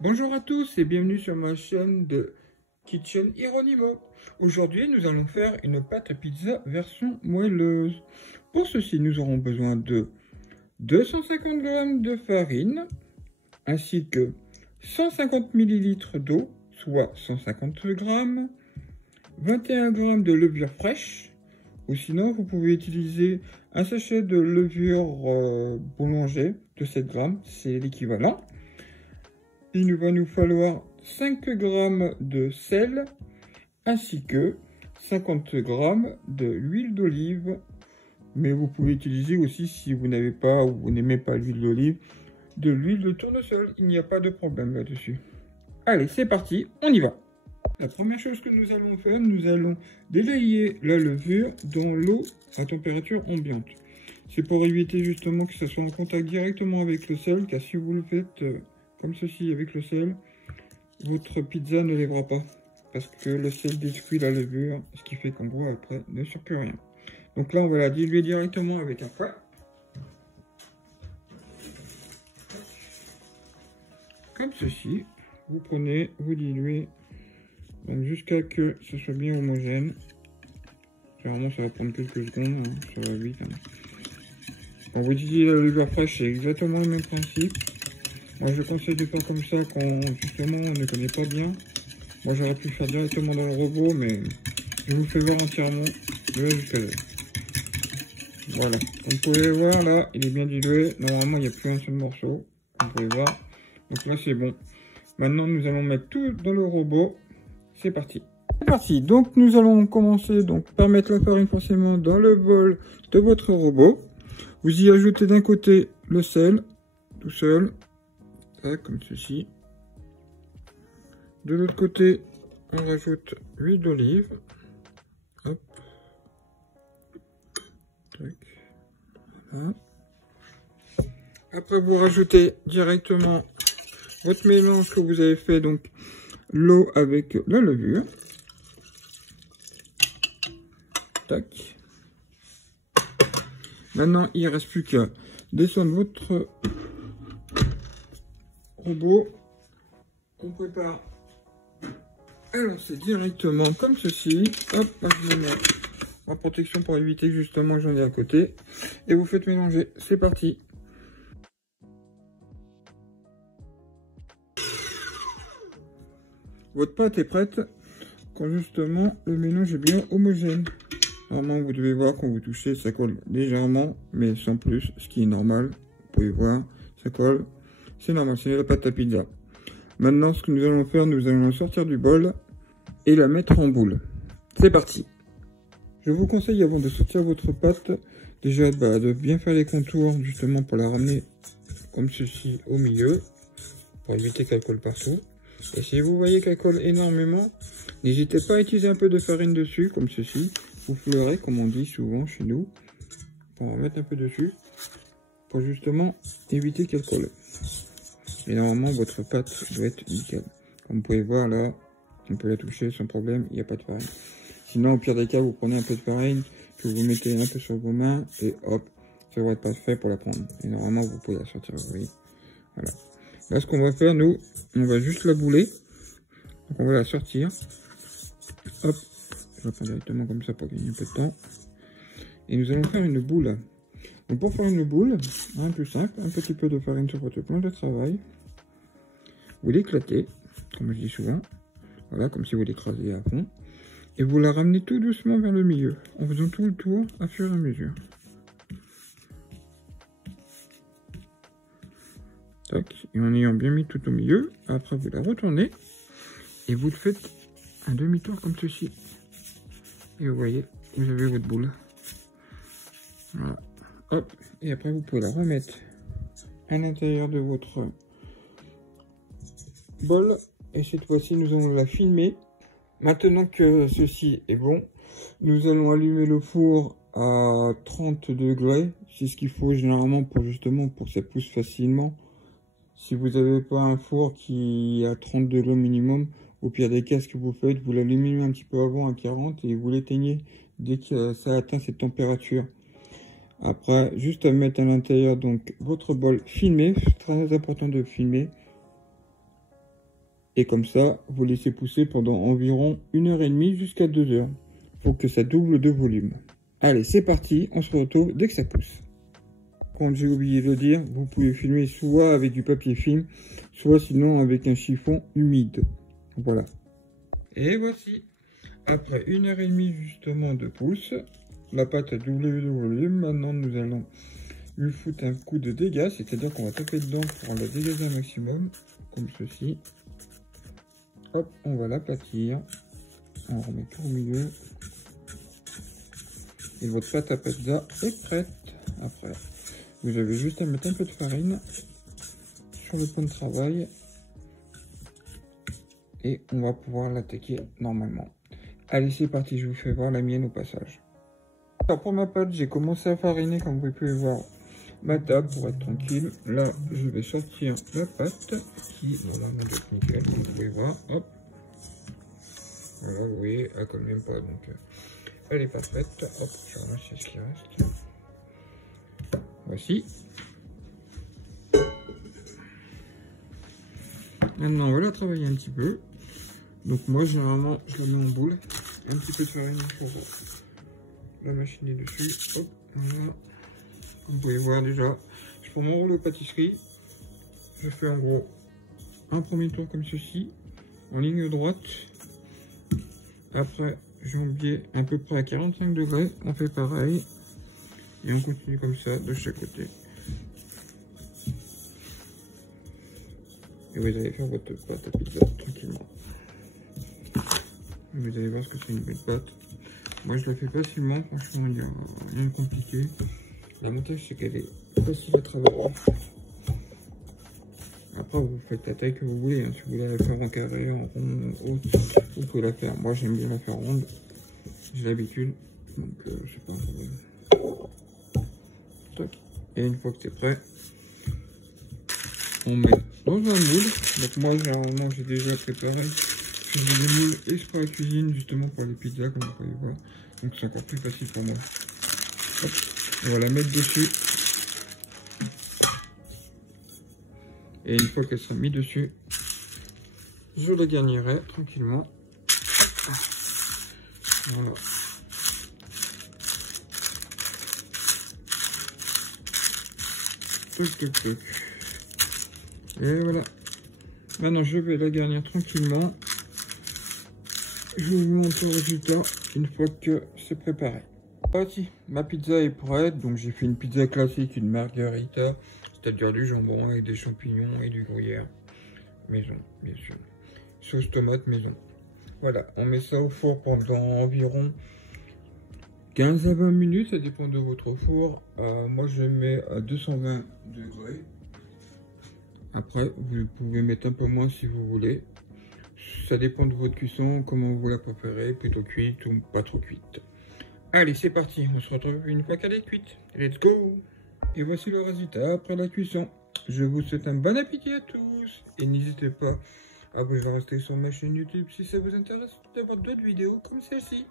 Bonjour à tous et bienvenue sur ma chaîne de Kitchen Hieronimo. Aujourd'hui, nous allons faire une pâte à pizza version moelleuse. Pour ceci, nous aurons besoin de 250 g de farine, ainsi que 150 ml d'eau, soit 150 g, 21 g de levure fraîche, ou sinon vous pouvez utiliser un sachet de levure boulanger de 7 g, c'est l'équivalent. Il va nous falloir 5 g de sel ainsi que 50 g de l'huile d'olive. Mais vous pouvez utiliser aussi, si vous n'avez pas ou vous n'aimez pas l'huile d'olive, de l'huile de tournesol. Il n'y a pas de problème là-dessus. Allez, c'est parti, on y va. La première chose que nous allons faire, nous allons délayer la levure dans l'eau à température ambiante. C'est pour éviter justement que ça soit en contact directement avec le sel, car si vous le faites comme ceci avec le sel, votre pizza ne lèvera pas parce que le sel détruit la levure, ce qui fait qu'en gros après ne sort plus rien. Donc là on va la diluer directement avec un fouet, comme ceci. Vous prenez, vous diluez jusqu'à que ce soit bien homogène. Généralement ça va prendre quelques secondes, hein, ça va vite. Quand vous utilisez la levure fraîche, c'est exactement le même principe. Moi je conseille de faire comme ça quand justement on ne connaît pas bien. Moi j'aurais pu le faire directement dans le robot, mais je vous le fais voir entièrement de là jusqu'à là. Voilà, comme vous pouvez voir là, il est bien dilué. Normalement il n'y a plus un seul morceau, comme vous pouvez voir. Donc là c'est bon. Maintenant nous allons mettre tout dans le robot. C'est parti. C'est parti, donc nous allons commencer par mettre la farine forcément dans le bol de votre robot. Vous y ajoutez d'un côté le sel, tout seul. Comme ceci. De l'autre côté, on rajoute l'huile d'olive. Hop. Tac. Voilà. Après, vous rajoutez directement votre mélange que vous avez fait, donc l'eau avec la levure. Tac. Maintenant, il ne reste plus qu'à descendre votre robot. On prépare à lancer directement comme ceci. Hop, là, je me mets ma protection pour éviter que justement j'en ai à côté. Et vous faites mélanger. C'est parti. Votre pâte est prête quand justement le mélange est bien homogène. Normalement, vous devez voir quand vous touchez, ça colle légèrement, mais sans plus, ce qui est normal. Vous pouvez voir, ça colle. C'est normal, c'est la pâte à pizza. Maintenant, ce que nous allons faire, nous allons la sortir du bol et la mettre en boule. C'est parti. Je vous conseille, avant de sortir votre pâte, déjà de bien faire les contours, justement pour la ramener comme ceci au milieu, pour éviter qu'elle colle partout. Et si vous voyez qu'elle colle énormément, n'hésitez pas à utiliser un peu de farine dessus, comme ceci. Vous fleurez, comme on dit souvent chez nous, pour en mettre un peu dessus, pour justement éviter qu'elle colle. Et normalement, votre pâte doit être nickel. Comme vous pouvez voir là, on peut la toucher sans problème, il n'y a pas de farine. Sinon, au pire des cas, vous prenez un peu de farine, que vous mettez un peu sur vos mains, et hop, ça va être parfait pour la prendre. Et normalement, vous pouvez la sortir, vous voyez. Voilà. Là, ce qu'on va faire, nous, on va juste la bouler. Donc, on va la sortir. Hop, je vais prendre directement comme ça pour gagner un peu de temps. Et nous allons faire une boule. Donc, pour faire une boule, un plus simple, un petit peu de farine sur votre plan de travail. Vous l'éclatez, comme je dis souvent. Voilà, comme si vous l'écrasiez à fond. Et vous la ramenez tout doucement vers le milieu, en faisant tout le tour à fur et à mesure. Tac, et en ayant bien mis tout au milieu, après vous la retournez, et vous le faites un demi-tour comme ceci. Et vous voyez, vous avez votre boule. Voilà. Hop, et après vous pouvez la remettre à l'intérieur de votre bol. Et cette fois-ci, nous allons la filmer. Maintenant que ceci est bon, nous allons allumer le four à 30 degrés. C'est ce qu'il faut généralement pour justement pour que ça pousse facilement. Si vous n'avez pas un four qui est à 30 degrés minimum, au pire des cas, ce que vous faites, vous l'allumez un petit peu avant à 40 et vous l'éteignez dès que ça atteint cette température. Après, juste à mettre à l'intérieur donc votre bol filmé. C'est très important de filmer. Et comme ça, vous laissez pousser pendant environ 1h30 jusqu'à 2h. Pour que ça double de volume. Allez, c'est parti, on se retrouve dès que ça pousse. Quand j'ai oublié de le dire, vous pouvez filmer soit avec du papier film, soit sinon avec un chiffon humide. Voilà. Et voici. Après 1h30 justement de pouce, la pâte a doublé de volume. Maintenant, nous allons lui foutre un coup de dégâts, c'est-à-dire qu'on va taper dedans pour la dégager un maximum, comme ceci. Hop, on va l'aplatir. On remet tout au milieu. Et votre pâte à pizza est prête. Après, vous avez juste à mettre un peu de farine sur le point de travail. Et on va pouvoir l'attaquer normalement. Allez, c'est parti, je vous fais voir la mienne au passage. Alors pour ma pâte, j'ai commencé à fariner, comme vous pouvez voir, ma table pour être tranquille. Là, je vais sortir la pâte qui normalement doit être nickel, comme vous pouvez voir. Hop. Voilà, vous voyez, elle colle même pas, donc elle est pas prête. Hop, je vais ramasser ce qui reste. Voici. Maintenant, on va la travailler un petit peu. Donc moi, généralement, je la mets en boule. Un petit peu de farine sur la machine dessus. Hop, voilà. Comme vous pouvez voir déjà, je prends mon rouleau de pâtisserie. Je fais en gros un premier tour comme ceci, en ligne droite. Après, j'embiais à peu près à 45 degrés. On fait pareil. Et on continue comme ça de chaque côté. Et vous allez faire votre pâte à pizza tranquillement. Vous allez voir ce que c'est une belle pâte. Moi je la fais facilement, franchement il n'y a rien de compliqué. L'avantage c'est qu'elle est facile à travailler. Après vous faites la taille que vous voulez, hein. Si vous voulez la faire en carré, en rond, haute, vous pouvez la faire. Moi j'aime bien la faire ronde, j'ai l'habitude, donc je sais pas. Et une fois que c'est prêt, on met dans un moule. Donc moi généralement j'ai déjà préparé. Je fais des moules exprès à la cuisine justement pour les pizzas comme vous pouvez voir. Donc c'est encore plus facile pour moi. Hop, on va la mettre dessus. Et une fois qu'elle sera mise dessus, je la garnirai tranquillement. Voilà. Toc toc toc. Et voilà. Maintenant je vais la garnir tranquillement. Je vous montre le résultat une fois que c'est préparé. Voici, ma pizza est prête. Donc j'ai fait une pizza classique, une margherita, c'est-à-dire du jambon avec des champignons et du gruyère maison, bien sûr. Sauce tomate maison. Voilà, on met ça au four pendant environ 15 à 20 minutes, ça dépend de votre four. Moi je mets à 220 degrés. Après, vous pouvez mettre un peu moins si vous voulez. Ça dépend de votre cuisson, comment vous la préférez, plutôt cuite ou pas trop cuite. Allez, c'est parti, on se retrouve une fois qu'elle est cuite. Let's go! Et voici le résultat après la cuisson. Je vous souhaite un bon appétit à tous. Et n'hésitez pas à vous rester sur ma chaîne YouTube si ça vous intéresse d'avoir d'autres vidéos comme celle-ci.